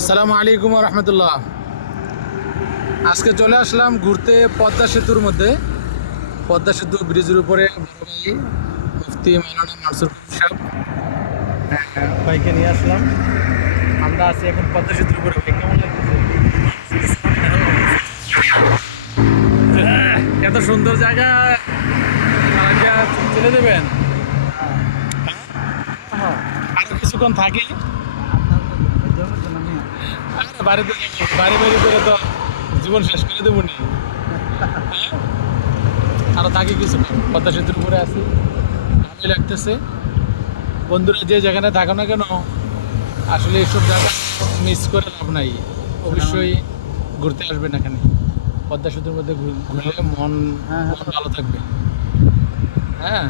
আসসালামু আলাইকুম রহমতুল্লাহ। আজকে চলে আসলাম ঘুরতে পদ্মা সেতুর মধ্যে। পদ্মা সেতু ব্রিজের উপরে বড় ভাই মুফতি মাওলানা মানসুর সাহেব ভাইকে নিয়ে আসলাম। আমরা আছি এখন পদ্মা সেতুর উপরে। ভাই কেমন লাগতেছে? এত সুন্দর জায়গা চলে দেবেন? আরো কিছুক্ষণ থাকি। আরে বাড়িতে বাড়ি বাড়ি করে তো জীবন শেষ করে দেবো নি। আরো থাকি কিছু পদ্মা সেতুর উপরে আছি, ভালোই লাগতেছে। বন্ধুরা যে যেখানে থাকো না কেন, আসলে এইসব জায়গা মিস করে লাভ নাই। অবশ্যই ঘুরতে আসবেন এখানে। পদ্মা সেতুর মধ্যে ঘুরলে মন ভালো থাকবে। হ্যাঁ।